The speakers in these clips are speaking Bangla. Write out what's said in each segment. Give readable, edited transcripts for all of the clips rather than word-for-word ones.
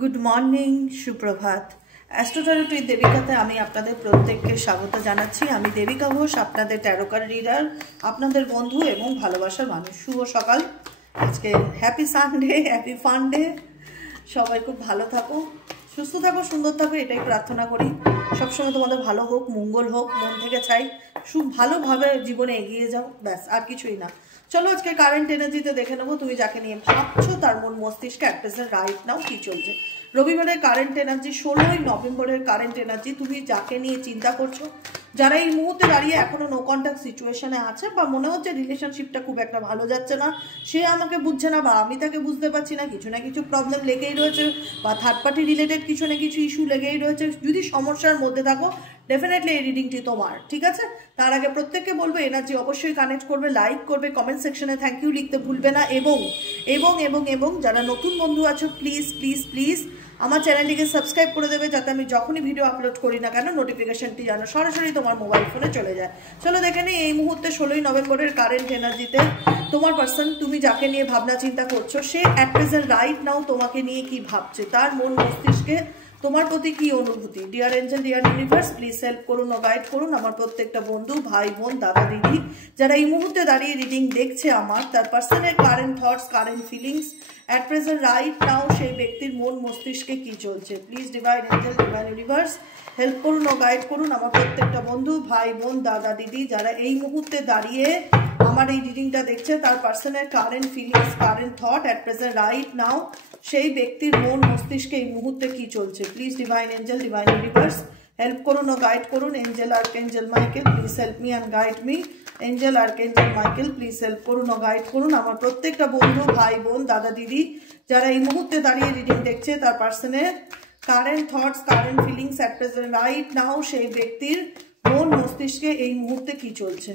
গুড মর্নিং, সুপ্রভাত। অ্যাস্ট্রোট্যারো উইথ দেবিকাতে আমি আপনাদের প্রত্যেককে স্বাগত জানাচ্ছি। আমি দেবিকা ঘোষ, আপনাদের ট্যারোকার রিডার, আপনাদের বন্ধু এবং ভালোবাসার মানুষ। শুভ সকাল। আজকে happy Sunday, happy fun day. সবাই খুব ভালো থাকো, সুস্থ থাকো, সুন্দর থাকো, এটাই প্রার্থনা করি। সবসময় তোমাদের ভালো হোক, মঙ্গল হোক, মন থেকে চাই ভালোভাবে জীবনে এগিয়ে যাও, ব্যাস, আর কিছুই না। চলো আজকে কারেন্ট এনার্জিতে দেখে নেবো তুমি যাকে নিয়ে ভাবছো তার মন মস্তিষ্কে অ্যাট প্রেজেন্ট রাইট নাও কি চলছে। রবিবারের কারেন্ট এনার্জি, 16ই নভেম্বরের কারেন্ট এনার্জি, তুমি যাকে নিয়ে চিন্তা করছো, যারা এই মুহূর্তে দাঁড়িয়ে এখনো নো কন্ট্যাক্ট সিচুয়েশনে আছে বা মনে হচ্ছে রিলেশনশিপটা খুব একটা ভালো যাচ্ছে না, সে আমাকে বুঝছে না বা আমি তাকে বুঝতে পারছি না, কিছু না কিছু প্রবলেম লেগেই রয়েছে বা থার্ড পার্টি রিলেটেড কিছু না কিছু ইস্যু লেগেই রয়েছে, যদি সমস্যার মধ্যে থাকো ডেফিনেটলি এই রিডিংটি তোমার, ঠিক আছে? তার আগে প্রত্যেককে বলবো এনার্জি অবশ্যই কানেক্ট করবে, লাইক করবে, কমেন্ট সেকশনে থ্যাংক ইউ লিখতে ভুলবে না, এবং এবং এবং এবং যারা নতুন বন্ধু আছো প্লিজ প্লিজ প্লিজ আমার চ্যানেলটিকে সাবস্ক্রাইব করে দেবে, যাতে আমি যখনই ভিডিও আপলোড করি না কেন নোটিফিকেশনটি যেন সরাসরি তোমার মোবাইল ফোনে চলে যায়। চলো দেখে নিই এই মুহূর্তে 16ই নভেম্বরের কারেন্ট এনার্জিতে তোমার পার্সন, তুমি যাকে নিয়ে ভাবনা চিন্তা করছো, সে অ্যাট প্রেজেন্ট রাইট নাও তোমাকে নিয়ে কি ভাবছে, তার মন মস্তিষ্কে তোমার প্রতি কি অনুভূতি। Dear angel, deer universe, please help করুন ও গাইড করুন আমার প্রত্যেকটা বন্ধু, ভাই বোন, দাদা দিদি, যারা এই মুহূর্তে দাঁড়িয়ে রিডিং দেখছে আমার, তার পার্সনের current thoughts, current feelings at present right now সেই ব্যক্তির মন মস্তিষ্কে কি চলছে। Please divine angel, divine universe, help করুন ও গাইড করুন আমার প্রত্যেকটা বন্ধু, ভাই বোন, দাদা দিদি, যারা এই মুহূর্তে দাঁড়িয়ে আমার এই রিডিংটা দেখছে, তার পার্সনের current feelings, current thought at present right now সেই ব্যক্তির মন মস্তিষ্কে এই মুহূর্তে কি চলছে। Please divine angel, divine universe, help করুন ও গাইড করুন। Angel archangel Michael, please help me and guide me. Angel archangel Michael, please help করুন ও গাইড করুন আমার প্রত্যেকটা বন্ধু, ভাই বোন, দাদা দিদি, যারা এই মুহূর্তে দাঁড়িয়ে রিডিং দেখছে, তার পার্সনের current thoughts, current feelings at present right now সেই ব্যক্তির মন মস্তিষ্কে এই মুহূর্তে কি চলছে।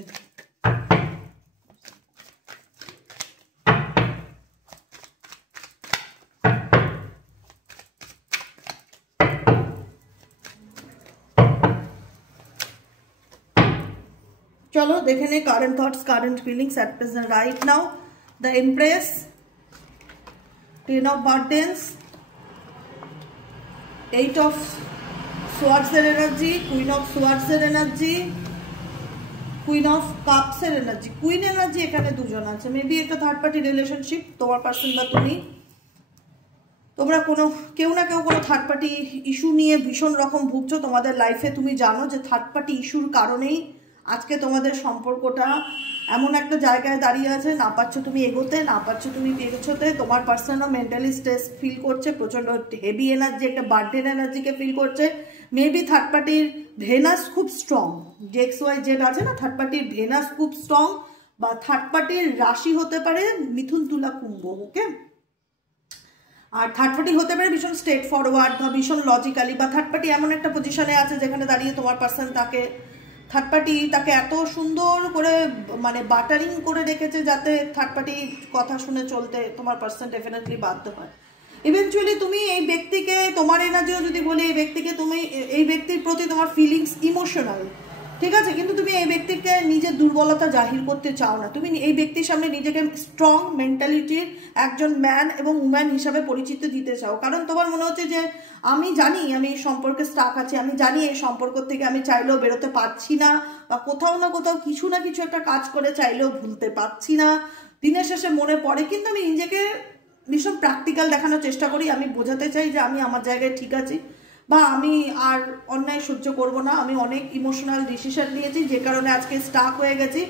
চলো দেখে নে current thoughts, current feelings at present right now. The empress, ten of burdens, eight of সোয়ার্ডসের এনার্জি, কুইন অফ সোয়ার্ডসের এনার্জি, কুইন অফ কাপসের এনার্জি। কুইন এনার্জি এখানে দুজন আছে, মেবি একটা থার্ড পার্টি রিলেশনশিপ, তোমার পার্সন বা তুমি, তোমরা কেউ না কেউ কোনো থার্ড পার্টি ইস্যু নিয়ে ভীষণ রকম ভুগছো তোমাদের লাইফে। তুমি জানো যে থার্ড পার্টি ইস্যুর কারণেই আজকে তোমাদের সম্পর্কটা এমন একটা জায়গায় দাঁড়িয়ে আছে, না পারছো তুমি এগোতে, না পারছো তুমি এগোছোতে। তোমার পার্সনও মেন্টালি স্ট্রেস ফিল করছে, প্রচণ্ড হেভি এনার্জি, একটা বার্ডেন এনার্জিকে ফিল করছে। মেবি থার্ড পার্টির ভেনাস খুব স্ট্রং, জেক্স ওয়াই জেড আছে না, থার্ড পার্টির ভেনাস খুব স্ট্রং, বা থার্ড পার্টির রাশি হতে পারে মিথুন, তুলা, কুম্ভ, ওকে? আর থার্ড পার্টি হতে পারে ভীষণ স্ট্রেট ফরওয়ার্ড বা ভীষণ লজিক্যালি, বা থার্ড পার্টি এমন একটা পজিশনে আছে যেখানে দাঁড়িয়ে তোমার পার্সন থার্ড পার্টি তাকে এত সুন্দর করে মানে বাটারিং করে রেখেছে যাতে থার্ড পার্টি কথা শুনে চলতে তোমার পার্সন ডেফিনেটলি বাধ্য হয়। ইভেনচুয়ালি তুমি এই ব্যক্তিকে, তোমার এনার্জিও যদি বলি, এই ব্যক্তিকে তুমি, এই ব্যক্তির প্রতি তোমার ফিলিংস ইমোশনাল, ঠিক আছে, কিন্তু তুমি এই ব্যক্তিকে নিজের দুর্বলতা জাহির করতে চাও না। তুমি এই ব্যক্তির সামনে নিজেকে স্ট্রং মেন্টালিটির একজন ম্যান এবং উম্যান হিসাবে পরিচিতি দিতে চাও, কারণ তোমার মনে হচ্ছে যে আমি জানি আমি এই সম্পর্কে স্টাক আছি, আমি জানি এই সম্পর্ক থেকে আমি চাইলেও বেরোতে পারছি না, বা কোথাও না কোথাও কিছু না কিছু একটা কাজ করে চাইলেও ভুলতে পারছি না। দিনের শেষে মনে পড়ে, কিন্তু আমি নিজেকে ভীষণ প্র্যাকটিক্যাল দেখানোর চেষ্টা করি। আমি বোঝাতে চাই যে আমি আমার জায়গায় ঠিক আছি, বা আমি আর অন্যায় সহ্য করব না। আমি অনেক ইমোশনাল ডিসিশন নিয়েছি, যে কারণে আজকে স্টাক হয়ে গেছি,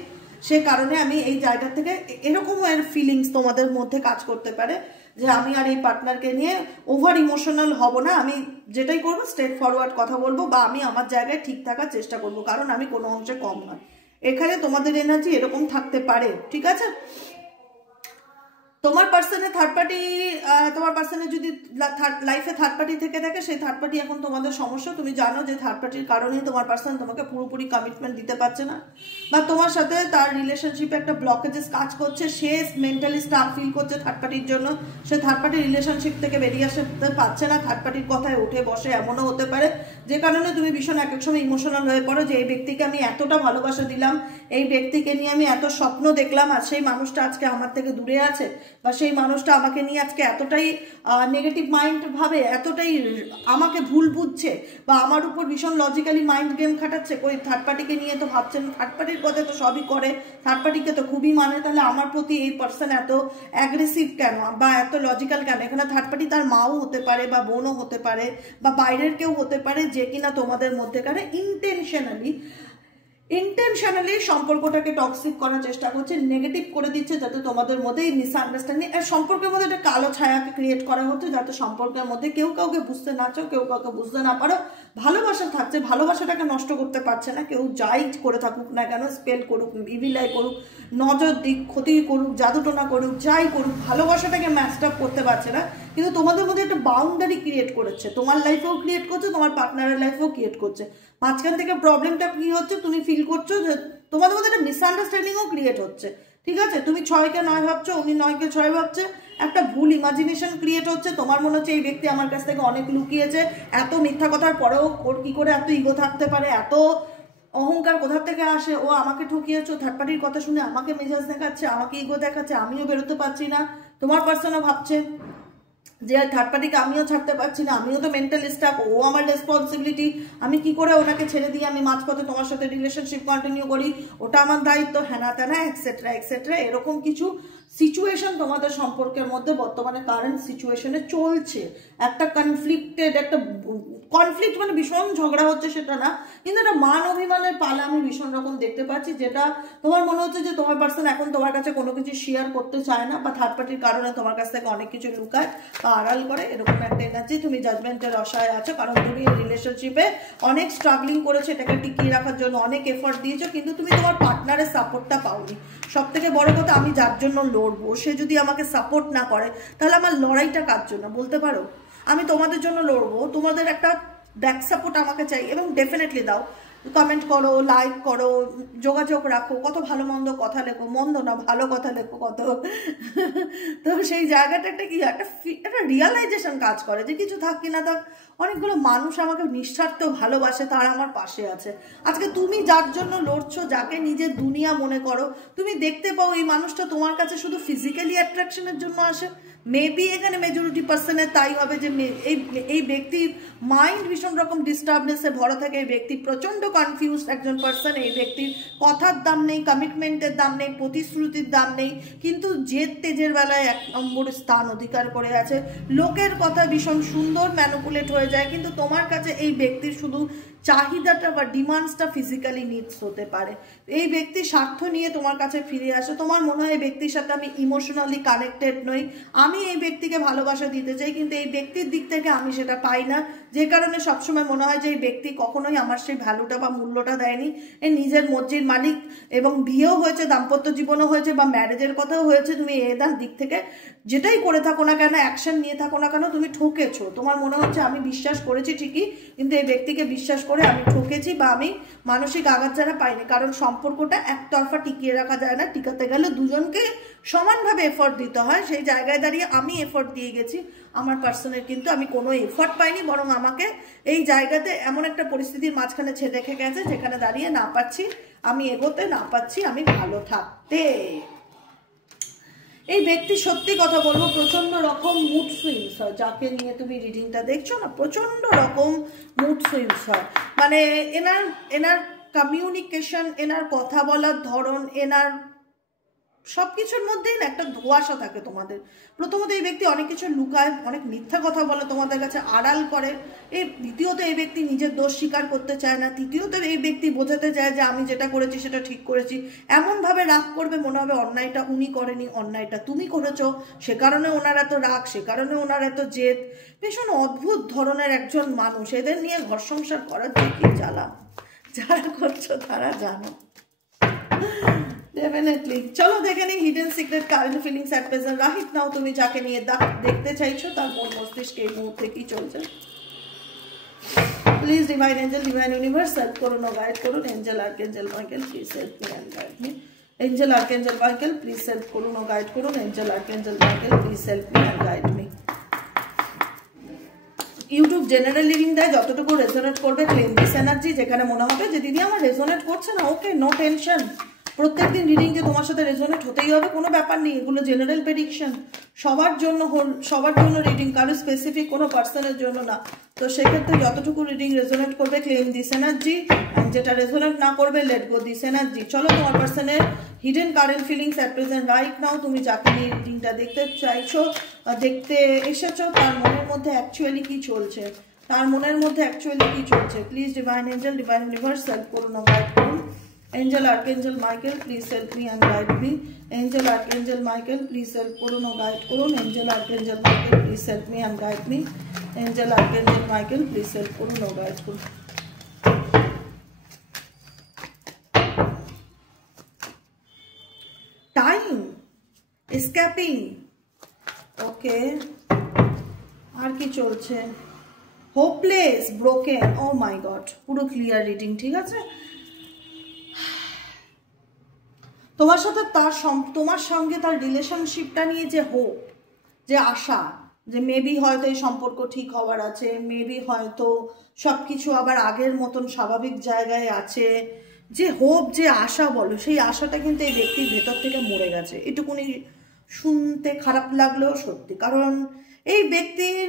সে কারণে আমি এই জায়গা থেকে, এরকমও এর ফিলিংস তোমাদের মধ্যে কাজ করতে পারে যে আমি আর এই পার্টনারকে নিয়ে ওভার ইমোশনাল হব না, আমি যেটাই করবো স্ট্রেট ফরওয়ার্ড কথা বলবো, বা আমি আমার জায়গায় ঠিক থাকার চেষ্টা করব, কারণ আমি কোনো অংশে কম নয়। এখানে তোমাদের এনার্জি এরকম থাকতে পারে, ঠিক আছে? তোমার পার্সনের থার্ড পার্টি, তোমার পার্সনের যদি লাইফে থার্ড পার্টি থেকে থাকে, সেই থার্ড পার্টি এখন তোমাদের সমস্যা। তুমি জানো যে থার্ড পার্টির কারণেই তোমার পার্সন তোমাকে পুরোপুরি কমিটমেন্ট দিতে পারছে না, বা তোমার সাথে তার রিলেশনশিপে একটা ব্লকেজেস কাজ করছে, সে মেন্টালি স্টাক ফিল করছে থার্ড পার্টির জন্য, সে থার্ড পার্টির রিলেশনশিপ থেকে বেরিয়ে আসতে পারছে না, থার্ড পার্টির কথায় উঠে বসে, এমনও হতে পারে যে কারণে তুমি ভীষণ এক এক সময় ইমোশনাল হয়ে পড়ো যে এই ব্যক্তিকে আমি এতটা ভালোবাসা দিলাম, এই ব্যক্তিকে নিয়ে আমি এত স্বপ্ন দেখলাম, আর সেই মানুষটা আজকে আমার থেকে দূরে আছে। বা সেই মানুষটা আমাকে নিয়ে আজকে এতটাই নেগেটিভ মাইন্ড ভাবে, এতটাই আমাকে ভুল বুঝছে বা আমার উপর ভীষণ লজিক্যালি মাইন্ড গেম খাটাচ্ছে। ওই থার্ড পার্টিকে নিয়ে তো ভাবছেন, থার্ড পার্টির কথা তো সবই করে, থার্ড পার্টিকে তো খুবই মানে, তাহলে আমার প্রতি এই পার্সন এত অ্যাগ্রেসিভ কেন বা এত লজিক্যাল কেন? এখানে থার্ড পার্টি তার মাও হতে পারে বা বোনও হতে পারে বা বাইরের কেউ হতে পারে, যে কিনা তোমাদের মধ্যেকারে ইন্টেনশনালি সম্পর্কটাকে টক্সিক করার চেষ্টা করছে, নেগেটিভ করে দিচ্ছে, যাতে তোমাদের মধ্যে এই মিসআন্ডারস্ট্যান্ডিং আর সম্পর্কের মধ্যে একটা কালো ছায়াকে ক্রিয়েট করা হচ্ছে, যাতে সম্পর্কের মধ্যে কেউ কাউকে বুঝতে না চাও, কেউ কাউকে বুঝতে না পারো। ভালোবাসা থাকছে, ভালোবাসাটাকে নষ্ট করতে পারছে না কেউ, যাই করে থাকুক না কেন, স্পেল করুক, ইভিলাই করুক, নজর দিক, ক্ষতি করুক, জাদুটোনা করুক, যাই করুক, ভালোবাসাটাকে ম্যাচড আপ করতে পারছে না। কিন্তু তোমাদের মধ্যে একটা বাউন্ডারি ক্রিয়েট করেছে, তোমার লাইফেও ক্রিয়েট করছে, তোমার পার্টনারের লাইফেও ক্রিয়েট করছে। মাঝখান থেকে প্রবলেমটা কি হচ্ছে, তুমি ফিল করছো যে তোমাদের মধ্যে একটা মিসআন্ডারস্ট্যান্ডিংও ক্রিয়েট হচ্ছে, ঠিক আছে? তুমি 6কে 9 ভাবছো, উনি 9কে 6 ভাবছে, একটা ভুল ইমাজিনেশন ক্রিয়েট হচ্ছে। তোমার মনে হচ্ছে এই ব্যক্তি আমার কাছ থেকে অনেক লুকিয়েছে, এত মিথ্যা কথার পরেও ওর কি করে এত ইগো থাকতে পারে, এত অহংকার কোথা থেকে আসে, ও আমাকে ঠকিয়েছো, থার্ড পার্টির কথা শুনে আমাকে মেজাজ দেখাচ্ছে, আমাকে ইগো দেখাচ্ছে, আমিও বেরোতে পারছি না। তোমার পার্সনও ভাবছে যে থার্ড পার্টিকে আমিও ছাড়তে পারছি না, আমিও তো মেন্টাল স্টাফ, ও আমার রেসপন্সিবিলিটি, আমি কি করে ওনাকে ছেড়ে দিয়ে আমি মাঝপথে তোমার সাথে রিলেশনশিপ কন্টিনিউ করি, ওটা আমার দায়িত্ব, হ্যানা ত্যানা এক্সেট্রা এক্সেট্রা। এরকম কিছু সিচুয়েশন তোমাদের সম্পর্কের মধ্যে বর্তমানে কারেন্ট সিচুয়েশনে চলছে। একটা কনফ্লিক্ট মানে ভীষণ ঝগড়া হচ্ছে সেটা না, কিন্তু একটা মান অভিমানের পালা আমি ভীষণ রকম দেখতে পাচ্ছি, যেটা তোমার মনে হচ্ছে যে তোমার পার্সন এখন তোমার কাছে কোনো কিছু শেয়ার করতে চায় না, বা থার্ড পার্টির কারণে তোমার কাছ থেকে অনেক কিছু লুকায় বা আড়াল করে, এরকম একটা এনার্জি। তুমি জাজমেন্টের আশায় আছো, কারণ তুমি এই রিলেশনশিপে অনেক স্ট্রাগলিং করেছো, এটাকে টিকিয়ে রাখার জন্য অনেক এফোর্ট দিয়েছো, কিন্তু তুমি তোমার পার্টনারের সাপোর্টটা পাওনি। সব থেকে বড় কথা, আমি যার জন্য লড়বো সে যদি আমাকে সাপোর্ট না করে, তাহলে আমার লড়াইটা কার জন্য বলতে পারো? আমি তোমাদের জন্য লড়বো, তোমাদের একটা ব্যাক সাপোর্ট আমাকে চাই, এবং ডেফিনেটলি দাও। কমেন্ট করো, লাইক করো, যোগাযোগ রাখো, কত ভালো মন্দ কথা লেখো, মন্দ না ভালো কথা লেখো কত। তো সেই জায়গাটা একটা কি একটা রিয়ালাইজেশন কাজ করে যে কিছু থাক কি না থাক, অনেকগুলো মানুষ আমাকে নিঃস্বার্থ ভালোবাসে, তারা আমার পাশে আছে। আজকে তুমি যার জন্য লড়ছো, যাকে নিজের দুনিয়া মনে করো, তুমি দেখতে পাও এই মানুষটা তোমার কাছে শুধু ফিজিক্যালি অ্যাট্রাকশনের জন্য আসে। মেবি এখানে মেজরিটি পার্সনের তাই হবে যে এই ব্যক্তির মাইন্ড ভীষণ রকম ডিস্টার্বনেসে ভরা থাকে, এই ব্যক্তি প্রচণ্ড কনফিউজ একজন পার্সন, এই ব্যক্তির কথার দাম নেই, কমিটমেন্টের দাম নেই, প্রতিশ্রুতির দাম নেই, কিন্তু জেদ তেজের বেলায় 1 নম্বর স্থান অধিকার করে আছে। লোকের কথা ভীষণ সুন্দর ম্যানুপুলেট হয়ে যায়, কিন্তু তোমার কাছে এই ব্যক্তির শুধু চাহিদাটা বা ডিমান্ডসটা ফিজিক্যালি নিডস হতে পারে। এই ব্যক্তি স্বার্থ নিয়ে তোমার কাছে ফিরে আসে, তোমার মনে হয় এই ব্যক্তির সাথে আমি ইমোশনালি কানেক্টেড নই, আমি এই ব্যক্তিকে ভালোবাসা দিতে চাই, কিন্তু এই ব্যক্তির দিক থেকে আমি সেটা পাই না, যে কারণে সবসময় মনে হয় যে এই ব্যক্তি কখনোই আমার সেই ভ্যালুটা বা মূল্যটা দেয়নি। এই নিজের মর্জির মালিক, এবং বিয়েও হয়েছে, দাম্পত্য জীবনও হয়েছে, বা ম্যারেজের কথাও হয়েছে, তুমি এদার দিক থেকে যেটাই করে থাকো না কেন, অ্যাকশন নিয়ে থাকো না কেন, তুমি ঠকেছো। তোমার মনে হচ্ছে আমি বিশ্বাস করেছি ঠিকই, কিন্তু এই ব্যক্তিকে বিশ্বাস করে আমি ঠকেছি, বা আমি মানসিক আঘাত যারা পাইনি। কারণ সম্পর্কটা একতরফা টিকিয়ে রাখা যায় না, টিকাতে গেলে দুজনকে সমানভাবে এফোর্ট দিতে হয়। সেই জায়গায় দাঁড়িয়ে আমি এফোর্ট দিয়ে গেছি, আমার পার্সনের কিন্তু আমি কোনো এফোর্ট পাইনি, বরং আমাকে এই জায়গাতে এমন একটা পরিস্থিতির মাঝখানে ছেড়ে রেখে গেছে, যেখানে দাঁড়িয়ে না পাচ্ছি আমি এগোতে, না পাচ্ছি আমি ভালো থাকতে। এই ব্যক্তি সত্যি কথা বলবো প্রচন্ড রকম মুড সুইংস হয়, যাকে নিয়ে তুমি রিডিংটা দেখছো না, প্রচন্ড রকম মুড সুইংস হয়। মানে এনার কমিউনিকেশন, এনার কথা বলার ধরন, এনার সবকিছুর মধ্যেই না একটা ধোঁয়াশা থাকে তোমাদের। প্রথমত এই ব্যক্তি অনেক কিছু লুকায়, অনেক মিথ্যা কথা বলে, তোমাদের কাছে আড়াল করে। দ্বিতীয়ত এই ব্যক্তি নিজের দোষ স্বীকার করতে চায় না। তৃতীয়ত এই ব্যক্তি বোঝাতে চায় যে আমি যেটা করেছি সেটা ঠিক করেছি, এমনভাবে রাগ করবে মনে হবে অন্যায়টা উনি করেনি, অন্যায়টা তুমি করেছো, সে কারণে ওনার এত রাগ, সে কারণে ওনার এত জেদ। ভীষণ অদ্ভুত ধরনের একজন মানুষ, এদের নিয়ে ঘর সংসার করার যে কি জ্বালা, যারা করছো তারা জানো। ডেফিনেটলি চলো দেখে নিই hidden secret current feelings at present right নাও। তুমি যাকে নিয়ে দেখতে চাইছো তার মন মস্তিষ্কে এই মুহূর্তে কি চলছে। Please divine angel, divine universe help করুন ও গাইড করুন। Angel archangel Michael please help me and guide me. Angel archangel Michael please help করুন ও গাইড করুন। Angel archangel Michael please help me and guide me. YouTube general reading দেয়, যতটুকু রেজোনেট করবে ক্লেম দিস এনার্জি। যেখানে মনে হবে যে দিদি আমার রেজোনেট করছে না, ওকে নো টেনশন, প্রত্যেকদিন রিডিং যে তোমার সাথে রেজোনেট হতেই হবে কোনো ব্যাপার নেই, এগুলো জেনারেল প্রেডিকশন, সবার জন্য রিডিং, কারো স্পেসিফিক কোনো পার্সনের জন্য না। তো সেক্ষেত্রে যতটুকু রিডিং রেজোনেট করবে ক্লেম দিস এনার্জি, যেটা রেজোনেট না করবে লেট গো দিস এনার্জি। চলো তোমার পার্সনের hidden current feelings at present right নাও, তুমি যাকে নিয়ে রিডিংটা দেখতে চাইছো, দেখতে এসেছো, তার মনের মধ্যে অ্যাকচুয়ালি কি চলছে, please divine angel, divine universe help করুন, গাইড করুন। Angel Archangel Michael, please help me and guide me. Angel Archangel Michael, please help করুন ও গাইড করুন। Angel Archangel Michael, please help me and guide me. Angel Archangel Michael, please help করুন ও গাইড করুন। টাইম এসকেপিং, ওকে, আর কি চলছে? হোপলেস, ব্রোকেন, ও মাই গড, পুরো ক্লিয়ার রিডিং, ঠিক আছে। তোমার সঙ্গে তার রিলেশনশিপটা নিয়ে যে হোপ, যে আশা, যে মেবি হয়তো এই সম্পর্ক ঠিক হওয়ার আছে, মেবি হয়তো সবকিছু আবার আগের মতন স্বাভাবিক জায়গায় আছে, যে হোপ, যে আশা বলো, সেই আশাটা কিন্তু এই ব্যক্তির ভেতর থেকে মরে গেছে। এটুকুনি শুনতে খারাপ লাগলেও সত্যি, কারণ এই ব্যক্তির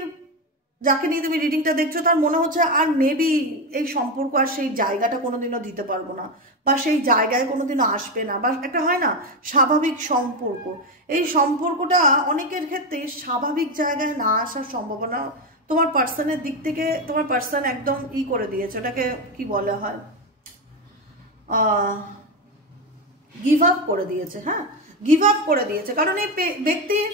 যাকে নিয়ে তুমি রিডিংটা দেখছো তার মনে হচ্ছে আর মেবি এই সম্পর্ক আর সেই জায়গাটা কোনোদিনও দিতে পারবো না, বা সেই জায়গায় কোনোদিনও আসবে না, বা একটা হয় না স্বাভাবিক সম্পর্ক, এই সম্পর্কটা অনেকের ক্ষেত্রে স্বাভাবিক জায়গায় না আসার সম্ভাবনা তোমার পার্সনের দিক থেকে, তোমার পার্সন একদম করে দিয়েছে, ওটাকে কি বলা হয়, গিভ আপ করে দিয়েছে। হ্যাঁ, গিভ আপ করে দিয়েছে, কারণ এই ব্যক্তির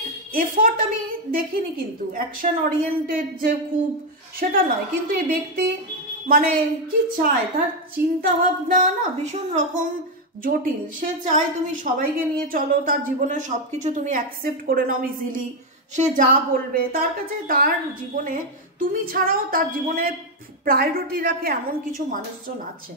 এফোর্ট আমি দেখিনি, কিন্তু অ্যাকশন ওরিয়েন্টেড যে খুব সেটা নয়, কিন্তু এই ব্যক্তি মানে কি চায়, তার চিন্তা ভাবনা না ভীষণ রকম জটিল। সে চায় তুমি সবাইকে নিয়ে চলো, তার জীবনের সবকিছু তুমি অ্যাকসেপ্ট করে নাও ইজিলি, সে যা বলবে তার কাছে, তার জীবনে তুমি ছাড়াও তার জীবনে প্রায়োরিটি রাখে এমন কিছু মানুষজন আছে।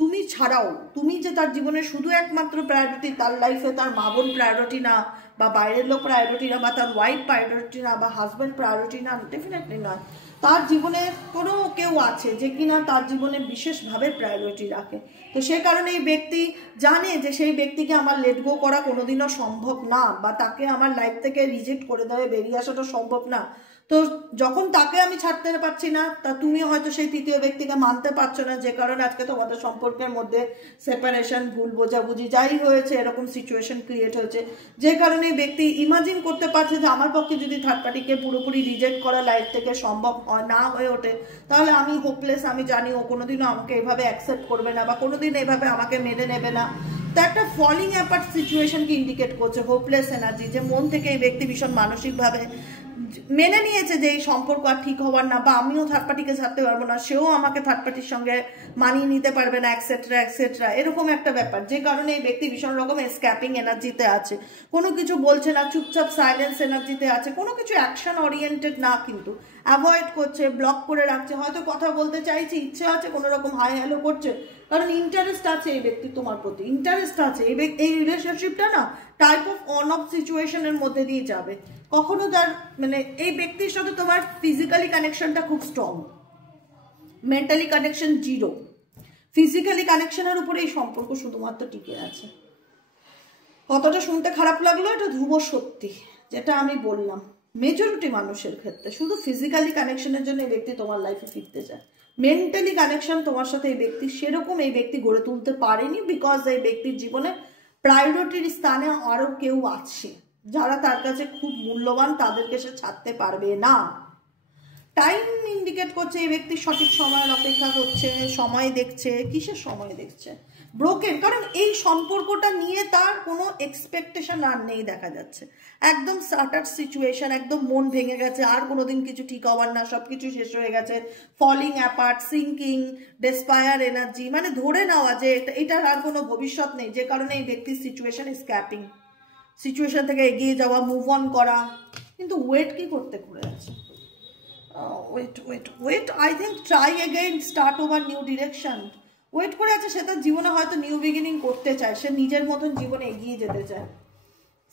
তুমি ছাড়াও, তুমি যে তার জীবনে শুধু একমাত্র প্রায়োরিটি, তার লাইফে তার মা বোন প্রায়োরিটি না, বা বাইরের লোক প্রায়োরিটি না, বা তার ওয়াইফ প্রায়োরিটি না, বা হাজব্যান্ড প্রায়োরিটি না, ডেফিনেটলি নয়। তার জীবনে কোনো কেউ আছে যে কিনা তার জীবনে বিশেষভাবে প্রায়োরিটি রাখে। তো সে কারণে এই ব্যক্তি জানে যে সেই ব্যক্তিকে আমার লেট গো করা কোনোদিনও সম্ভব না, বা তাকে আমার লাইফ থেকে রিজেক্ট করে দেওয়া, বেরিয়ে আসাটা সম্ভব না। তো যখন তাকে আমি ছাড়তে পারছি না, তা তুমি হয়তো সেই তৃতীয় ব্যক্তিকে মানতে পারছো না, যে কারণে আজকে তোমাদের সম্পর্কের মধ্যে সেপারেশন, ভুল বোঝাবুঝি যাই হয়েছে, এরকম সিচুয়েশন ক্রিয়েট হয়েছে, যে কারণে ব্যক্তি ইমাজিন করতে পারছে যে আমার পক্ষে যদি থার্ড পার্টিকে পুরোপুরি রিজেক্ট করা লাইফ থেকে সম্ভব না হয়ে ওঠে, তাহলে আমি হোপলেস, আমি জানি ও কোনোদিনও আমাকে এভাবে অ্যাকসেপ্ট করবে না, বা কোনোদিন এভাবে আমাকে মেনে নেবে না। তো একটা ফলিং অ্যাপার্ট সিচুয়েশনকে ইন্ডিকেট করছে হোপলেস এনার্জি, যে মন থেকে এই ব্যক্তি ভীষণ মানসিকভাবে মেনে নিয়েছে যে এই সম্পর্ক আর ঠিক হওয়ার না, বা আমিও থার্ড পার্টিকে ছাড়তে পারবো না, সেও আমাকে থার্ড পার্টির সঙ্গে মানিয়ে নিতে পারবে না, এক্সেট্রা এক্সেট্রা, এরকম একটা ব্যাপার, যে কারণে এই ব্যক্তি ভীষণ রকম স্ক্যাপিং এনার্জিতে আছে, কোনো কিছু বলছে না, চুপচাপ সাইলেন্স এনার্জিতে আছে, কোনো কিছু অ্যাকশন ওরিয়েন্টেড না, কিন্তু অ্যাভয়েড করছে, ব্লক করে রাখছে, হয়তো কথা বলতে চাইছে, ইচ্ছে আছে, কোনো রকম হাই হ্যালো করছে, কারণ ইন্টারেস্ট আছে এই ব্যক্তি তোমার প্রতি, ইন্টারেস্ট আছে। এই রিলেশনশিপটা না টাইপ অফ অন অফ সিচুয়েশনের মধ্যে দিয়ে যাবে, কখনো তার মানে এই ব্যক্তির সাথে তোমার ফিজিক্যালি কানেকশনটা খুব strong, mentally connection zero, physically কানেকশনের উপরে এই সম্পর্ক শুধুমাত্র টিকে আছে। কতটা শুনতে খারাপ লাগলো, এটা ধ্রুব সত্যি, যেটা আমি বললাম মেজরিটি মানুষের ক্ষেত্রে শুধু ফিজিক্যালি কানেকশনের জন্য এই ব্যক্তি তোমার লাইফে ফিরতে চায়, মেন্টালি কানেকশন তোমার সাথে এই ব্যক্তি সেরকম এই ব্যক্তি গড়ে তুলতে পারেনি, বিকজ এই ব্যক্তির জীবনে প্রায়োরিটির স্থানে আরো কেউ আছে যারা তার কাছে খুব মূল্যবান, তাদেরকে সে ছাড়তে পারবে না। টাইম ইন্ডিকেট করছে এই ব্যক্তি সঠিক সময়ের অপেক্ষা করছে, সময় দেখছে, কিসের সময় দেখছে, ব্রোকেন, কারণ এই সম্পর্কটা নিয়ে তার কোনো এক্সপেকটেশন আর নেই দেখা যাচ্ছে, একদম শাটার্ড সিচুয়েশন, একদম মন ভেঙে গেছে, আর কোনোদিন কিছু ঠিক হওয়ার না, সবকিছু শেষ হয়ে গেছে, falling apart, sinking, despair energy, মানে ধরে নেওয়া যে এটার আর কোনো ভবিষ্যৎ নেই, যে কারণে এই ব্যক্তির সিচুয়েশন স্ক্যাপিং, সিচুয়েশন থেকে এগিয়ে যাওয়া, মুভ অন করা, কিন্তু ওয়েট কি করতে করে আছে, wait I think try again, start over, new direction, wait করে আছে। সে তার জীবনে হয়তো নিউ বিগিনিং করতে চায়, সে নিজের মতন জীবনে এগিয়ে যেতে চায়।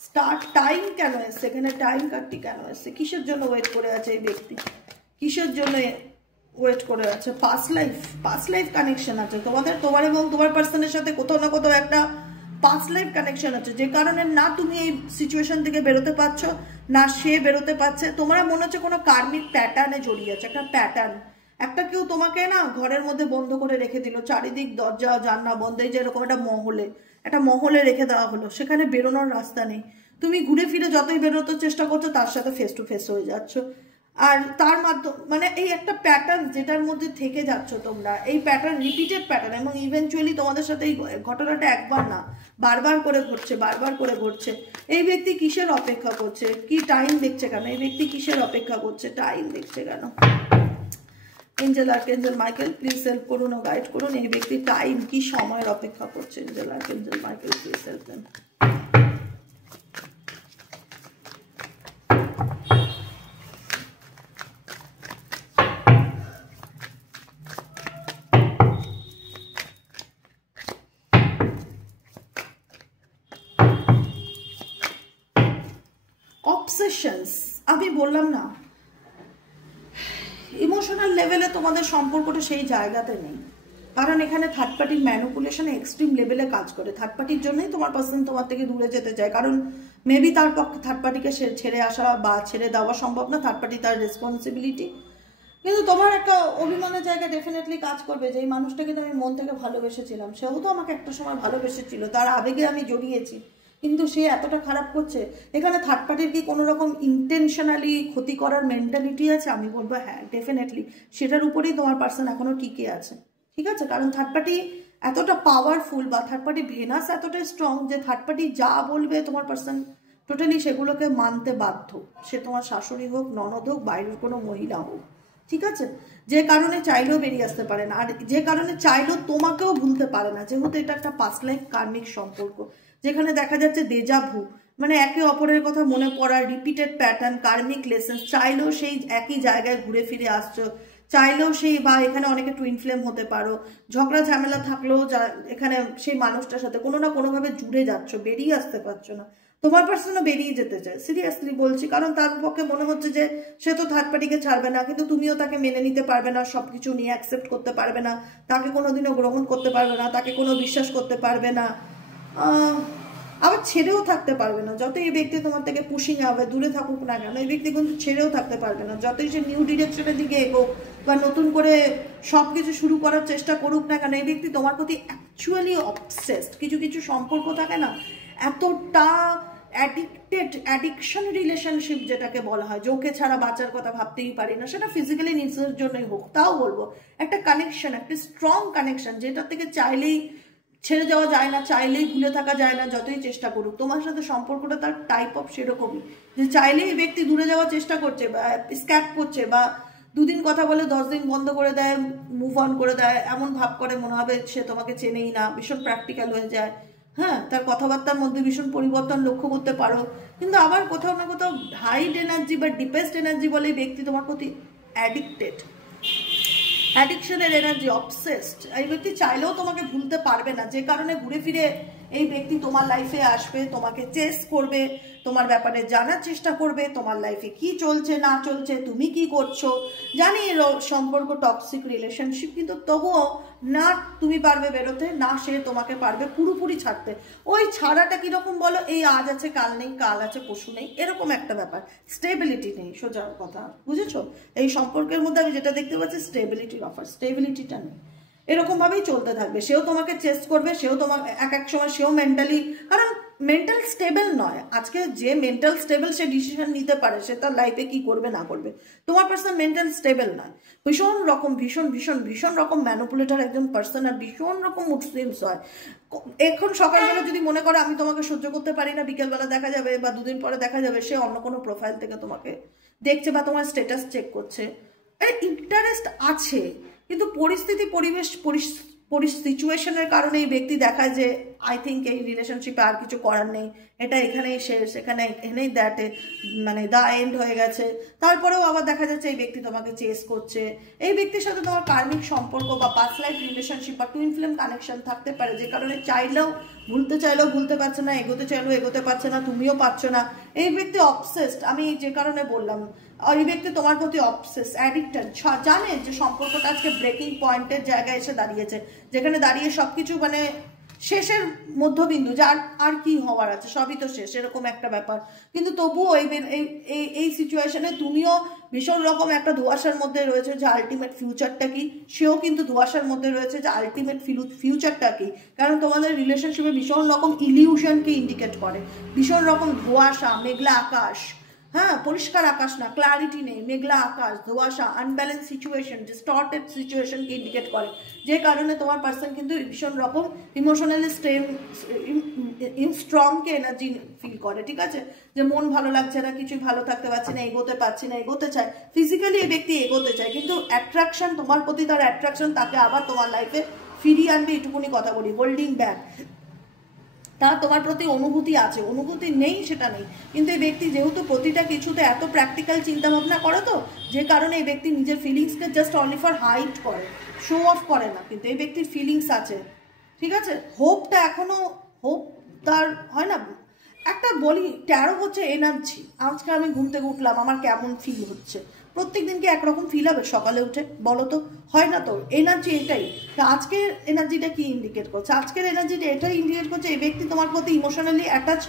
স্টার্ট টাইম কেন এসছে এখানে, টাইম কার্ডটি কেন এসছে, কিসের জন্য ওয়েট করে আছে এই ব্যক্তি, কিসের জন্য ওয়েট করে আছে? পাস্ট লাইফ কানেকশন আছে তোমার এবং তোমার পার্সনের সাথে কোথাও না কোথাও একটা পাস্ট লাইফ কানেকশন আছে, যে কারণে না তুমি এই সিচুয়েশন থেকে বেরোতে পারছো, না সে বেরোতে পারছে। তোমার মনে হচ্ছে কোনো কার্মিক প্যাটার্নে জড়িয়ে আছে, একটা প্যাটার্ন। একটা কেউ তোমাকে না ঘরের মধ্যে বন্ধ করে রেখে দিল, চারিদিক দরজা জানলা বন্ধ, এই যে এরকম একটা মহলে রেখে দেওয়া হলো, সেখানে বেরোনোর রাস্তা নেই। তুমি ঘুরে ফিরে যতই বেরোতে চেষ্টা করছো তার সাথে ফেস টু ফেস হয়ে যাচ্ছ। আর তার মাধ্যমে মানে এই একটা প্যাটার্ন যেটার মধ্যে থেকে যাচ্ছ তোমরা, এই প্যাটার্ন রিপিটেড প্যাটার্ন, এবং ইভেনচুয়ালি তোমাদের সাথে এই ঘটনাটা একবার না বারবার করে ঘটছে, বারবার করে ঘটছে। এই ব্যক্তি কিসের অপেক্ষা করছে? কি টাইম দেখছে কেন? এই ব্যক্তি কিসের অপেক্ষা করছে? টাইম দেখছে কেন? Angel archangel Michael please help করুন ও গাইড করুন, এই ব্যক্তি টাইম কি সময়ের অপেক্ষা করছে? Angel archangel Michael please help দেন। অবসেশনস, আমি বললাম না ইমোশনাল লেভেলে তোমাদের সম্পর্কটা সেই জায়গাতে নেই, কারণ এখানে থার্ড পার্টির ম্যানিপুলেশনে এক্সট্রিম লেভেলে কাজ করে। থার্ড পার্টির জন্যই তোমার পার্সন তোমার থেকে দূরে যেতে চায়, কারণ মেবি তার পক্ষে থার্ড পার্টিকে ছেড়ে আসা বা ছেড়ে দেওয়া সম্ভব না, থার্ড পার্টি তার রেসপন্সিবিলিটি। কিন্তু তোমার একটা অভিমানের জায়গা ডেফিনেটলি কাজ করবে যে এই মানুষটা কিন্তু আমি মন থেকে ভালোবেসেছিলাম, সেও তো আমাকে একটা সময় ভালোবেসেছিল, তার আবেগে আমি জড়িয়েছি, কিন্তু সে এতটা খারাপ করছে। এখানে থার্ড পার্টির কি কোনো রকম ইন্টেনশনালি ক্ষতি করার মেন্টালিটি আছে? আমি বলবো হ্যাঁ, ডেফিনেটলি সেটার উপরেই তোমার পার্সন এখনো টিকে আছে। ঠিক আছে, কারণ থার্ড পার্টি এতটা পাওয়ারফুল বা থার্ড পার্টি ভেনাস এতটাই স্ট্রং যে থার্ড পার্টি যা বলবে তোমার পার্সন টোটালি সেগুলোকে মানতে বাধ্য, সে তোমার শাশুড়ি হোক, ননদ হোক, বাইরের কোনো মহিলা হোক। ঠিক আছে, যে কারণে চাইলেও বেরিয়ে আসতে পারে না, আর যে কারণে চাইলেও তোমাকেও ভুলতে পারে না, যেহেতু এটা একটা পাস্ট লাইফ কার্মিক সম্পর্ক, যেখানে দেখা যাচ্ছে দেজা ভু, মানে একে অপরের কথা মনে পড়া, রিপিটেড প্যাটার্ন, কার্মিক লেসন, চাইলেও সেই একই জায়গায় ঘুরে ফিরে আসছো, চাইলেও সেই, বা এখানে অনেকে টুইন ফ্লেম হতে পারো, ঝগড়া ঝামেলা থাকলেও এখানে সেই মানুষটার সাথে কোনো না কোনোভাবে জুড়ে যাচ্ছ, বেরিয়ে আসতে পারছো না। তোমার পার্সনও বেরিয়ে যেতে চায়, সিরিয়াসলি বলছি, কারণ তার পক্ষে মনে হচ্ছে যে সে তো থার্ড পার্টিকে ছাড়বে না, কিন্তু তুমিও তাকে মেনে নিতে পারবে না, সবকিছু নিয়ে অ্যাকসেপ্ট করতে পারবে না, তাকে কোনোদিনও গ্রহণ করতে পারবে না, তাকে কোনো বিশ্বাস করতে পারবে না, আবার ছেড়েও থাকতে পারবে না। যতই এই ব্যক্তি তোমার থেকে পুশিং হবে, দূরে থাকুক না কেন, এই ব্যক্তি কিন্তু ছেড়েও থাকতে পারবে না, যতই সে নিউ ডিরেকশনের দিকে এগোক বা নতুন করে সবকিছু শুরু করার চেষ্টা করুক না কেন, এই ব্যক্তি তোমার প্রতি অ্যাকচুয়ালি অবসেসড। কিছু কিছু সম্পর্ক থাকে না এতটা অ্যাডিকশন রিলেশনশিপ যেটাকে বলা হয়, যোকে ছাড়া বাঁচার কথা ভাবতেই পারি না, সেটা ফিজিক্যালি নিডসের জন্যই হোক, তাও বলবো একটা কানেকশন, একটা স্ট্রং কানেকশন, যেটা থেকে চাইলেই ছেড়ে যাওয়া যায় না, চাইলেই ভুলে থাকা যায় না, যতই চেষ্টা করুক। তোমার সাথে সম্পর্কটা তার টাইপ অফ সেরকমই, যে চাইলেই এই ব্যক্তি দূরে যাওয়ার চেষ্টা করছে বা স্ক্যাপ করছে, বা দুদিন কথা বলে 10 দিন বন্ধ করে দেয়, মুভ অন করে দেয়, এমন ভাব করে মনে হবে সে তোমাকে চেনেই না, ভীষণ প্র্যাকটিক্যাল হয়ে যায়। হ্যাঁ, তার কথাবার্তার মধ্যে ভীষণ পরিবর্তন লক্ষ্য করতে পারো, কিন্তু আবার কোথাও না কোথাও হাইড এনার্জি বা ডিপেস্ট এনার্জি বলে এই ব্যক্তি তোমার প্রতি অ্যাডিক্টেড, অ্যাডিকশনের এনার্জি, অবসেসড। এই ব্যক্তি চাইলেও তোমাকে ভুলতে পারবে না, যে কারণে ঘুরে ফিরে এই ব্যক্তি তোমার লাইফে আসবে, তোমাকে চেস করবে, তোমার ব্যাপারে জানার চেষ্টা করবে, তোমার লাইফে কি চলছে না চলছে, তুমি কি করছো। জানি সম্পর্ক টক্সিক রিলেশনশিপ, কিন্তু তবুও না তুমি পারবে বেরোতে, না সে তোমাকে পারবে পুরোপুরি ছাড়তে। ওই ছাড়াটা কিরকম বলো, এই আজ আছে কাল নেই, কাল আছে পরশু নেই, এরকম একটা ব্যাপার, স্টেবিলিটি নেই, সোজা কথা, বুঝেছো? এই সম্পর্কের মধ্যে আমি যেটা দেখতে পাচ্ছি স্টেবিলিটির অফার, স্টেবিলিটিটা নেই, এরকম ভাবেই চলতে থাকবে। সেও তোমাকে চেস করবে, সেও তোমাকে এক সময় সেও মেন্টালি, কারণ মেন্টাল স্টেবল নয় আজকে, যে মেন্টাল স্টেবল সে ডিসিশন নিতে পারে, সে তার লাইফে কি করবে না করবে। তোমার পার্সন মেন্টাল স্টেবল নয়, ভীষণ রকম ভীষণ ভীষণ ভীষণ রকম ম্যানিপুলেটর একজন পার্সন, আর ভীষণ রকম মুড সুইংস হয়। এখন সকালবেলা যদি মনে করে আমি তোমাকে সহ্য করতে পারি না, বিকেলবেলা দেখা যাবে বা দুদিন পরে দেখা যাবে সে অন্য কোনো প্রোফাইল থেকে তোমাকে দেখছে বা তোমার স্ট্যাটাস চেক করছে। ইন্টারেস্ট আছে, কিন্তু পরিস্থিতি, পরিবেশ, সিচুয়েশনের কারণে এই ব্যক্তি দেখায় যে আই থিঙ্ক এই রিলেশনশিপে আর কিছু করার নেই, এটা এখানেই শেষ, এখানেই দ্যাটে মানে দা এন্ড হয়ে গেছে। তারপরেও আবার দেখা যাচ্ছে এই ব্যক্তি তোমাকে চেস করছে। এই ব্যক্তির সাথে তোমার কার্মিক সম্পর্ক বা পাস্ট লাইফ রিলেশনশিপ বা টুইন ফ্লেম কানেকশন থাকতে পারে, যে কারণে চাইলেও ভুলতে পারছে না, এগোতে চাইলেও এগোতে পারছে না, তুমিও পারছো না। এই ব্যক্তি অবসেসড, আমি যে কারণে বললাম এই ব্যক্তি তোমার প্রতি অবসেস, অ্যাডিক্টেড, জানে যে সম্পর্কটা আজকে ব্রেকিং পয়েন্টের জায়গায় এসে দাঁড়িয়েছে, যেখানে দাঁড়িয়ে সবকিছু মানে শেষের মধ্যবিন্দু, যার আর কি হওয়ার আছে, সবই তো শেষ, এরকম একটা ব্যাপার। কিন্তু তবুও এই সিচুয়েশনে তুমিও ভীষণ রকম একটা ধোঁয়াশার মধ্যে রয়েছে যে আলটিমেট ফিউচারটা কি, সেও কিন্তু ধোঁয়াশার মধ্যে রয়েছে যে আলটিমেট ফিউচারটা কি। কারণ তোমাদের রিলেশনশিপে ভীষণ রকম ইলিউশনকে ইন্ডিকেট করে, ভীষণ রকম ধোঁয়াশা, মেঘলা আকাশ, হ্যাঁ পরিষ্কার আকাশ না, ক্লারিটি নেই, মেঘলা আকাশ, ধোঁয়াশা, আনব্যালেন্স সিচুয়েশন, ডিস্টর্টেড সিচুয়েশনকে ইন্ডিকেট করে। যে কারণে তোমার পার্সন কিন্তু ভীষণ রকম ইমোশনালি স্ট্রংকে এনার্জি ফিল করে, ঠিক আছে, যে মন ভালো লাগছে না, কিছুই ভালো থাকতে পারছি না, এগোতে পারছি না, এগোতে চায়, ফিজিক্যালি এই ব্যক্তি এগোতে চায়, কিন্তু অ্যাট্রাকশন, তোমার প্রতি তার অ্যাট্রাকশন তাকে আবার তোমার লাইফে ফিরিয়ে আনবে, এটুকুনি কথা বলি, হোল্ডিং ব্যাক। তার তোমার প্রতি অনুভূতি আছে, অনুভূতি নেই সেটা নেই, কিন্তু এই ব্যক্তি যেহেতু প্রতিটা কিছুতে এত প্র্যাকটিক্যাল চিন্তা ভাবনা করে, তো যে কারণে এই ব্যক্তি নিজের ফিলিংসকে জাস্ট অনলি ফর হাইড করে, শো অফ করে না, কিন্তু এই ব্যক্তির ফিলিংস আছে, ঠিক আছে। হোপটা এখনো, হোপ তার হয় না, একটা বলি ট্যারো হচ্ছে এনার্জি। আজকে আমি ঘুম থেকে উঠলাম, আমার কেমন ফিল হচ্ছে, প্রত্যেক দিনকে একরকম ফিল হবে সকালে উঠে, বলো তো, হয় না তো, এনার্জি এটাই। তা আজকের এনার্জিটা কি ইন্ডিকেট করছে, আজকের এনার্জিটা এটাই ইন্ডিকেট করছে এই ব্যক্তি তোমার প্রতি ইমোশনালি অ্যাটাচ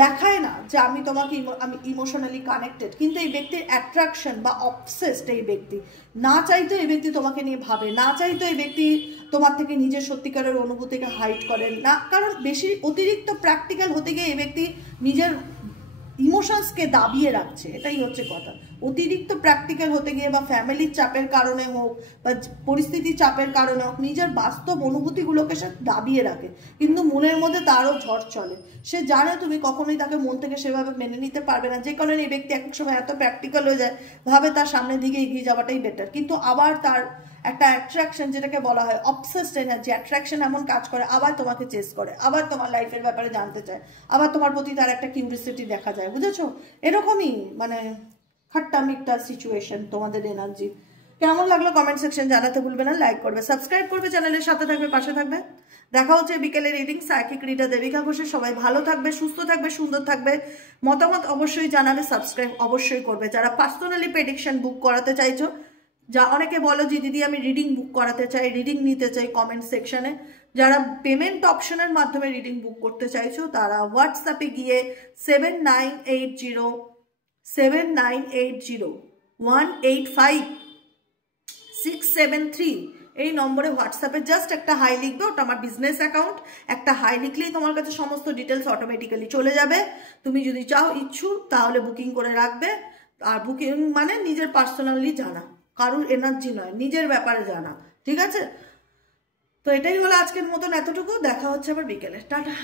দেখায় না যে আমি তোমাকে আমি ইমোশনালি কানেক্টেড, কিন্তু এই ব্যক্তির অ্যাট্রাকশন বা অবসেসড, এই ব্যক্তি না চাইতো এই ব্যক্তি তোমাকে নিয়ে ভাবে, না চাইতো এই ব্যক্তি তোমার থেকে নিজের সত্যিকারের অনুভূতিকে হাইড করেন না, কারণ বেশি অতিরিক্ত প্র্যাকটিক্যাল হতে গিয়ে এই ব্যক্তি নিজের ইমোশনসকে দাবিয়ে রাখছে, এটাই হচ্ছে কথা। অতিরিক্ত প্র্যাকটিক্যাল হতে গিয়ে বা ফ্যামিলির চাপের কারণে হোক বা পরিস্থিতির চাপের কারণে হোক, নিজের বাস্তব অনুভূতিগুলোকে সে দাবিয়ে রাখে, কিন্তু মনের মধ্যে তারও ঝড় চলে। সে জানে তুমি কখনোই তাকে মন থেকে সেভাবে মেনে নিতে পারবে না, যে কারণে এই ব্যক্তি এক এক সময় এত প্র্যাকটিক্যাল হয়ে যায়, ভাবে তার সামনের দিকে এগিয়ে যাওয়াটাই বেটার, কিন্তু আবার তার একটা অ্যাট্রাকশন, যেটাকে বলা হয় অবসেসড এনার্জি, অ্যাট্রাকশন এমন কাজ করে, আবার তোমাকে চেস করে, আবার তোমার লাইফের ব্যাপারে জানতে চায়, আবার তোমার প্রতি তার একটা কিউরিসিটি দেখা যায়, বুঝেছো? এরকমই মানে খাট্টা মিট্টা সিচুয়েশন তোমাদের এনার্জি। কেমন লাগলো কমেন্ট সেকশন জানাতে ভুলবে না, লাইক করবে, সাবস্ক্রাইব করবে, চ্যানেলের সাথে থাকবে, পাশে থাকবে। দেখা হচ্ছে বিকেলের রিডিং সাইকিক রিডার দেবিকা ঘোষের। সবাই ভালো থাকবে, সুস্থ থাকবে, সুন্দর থাকবে, মতামত অবশ্যই জানাবে, সাবস্ক্রাইব অবশ্যই করবে। যারা পার্সোনালি প্রেডিকশন বুক করাতে চাইছো, যা অনেকে বলো যে দিদি আমি রিডিং বুক করাতে চাই, রিডিং নিতে চাই, কমেন্ট সেকশনে। যারা পেমেন্ট অপশনের মাধ্যমে রিডিং বুক করতে চাইছো, তারা হোয়াটসঅ্যাপে গিয়ে 7980 এই নম্বরে হোয়াটসঅ্যাপে জাস্ট একটা হাই লিখবে, ওটা আমার বিজনেস অ্যাকাউন্ট, একটা হাই লিখলেই তোমার কাছে সমস্ত ডিটেলস অটোমেটিক্যালি চলে যাবে। তুমি যদি চাও ইচ্ছুক তাহলে বুকিং করে রাখবে। আর বুকিং মানে নিজের পার্সোনালি জানা, কারুর এনার্জি নয়, নিজের ব্যাপারে জানা, ঠিক আছে। তো এটাই হলো আজকের মতন, এতটুকু। দেখা হচ্ছে আবার বিকেলে, টাটা।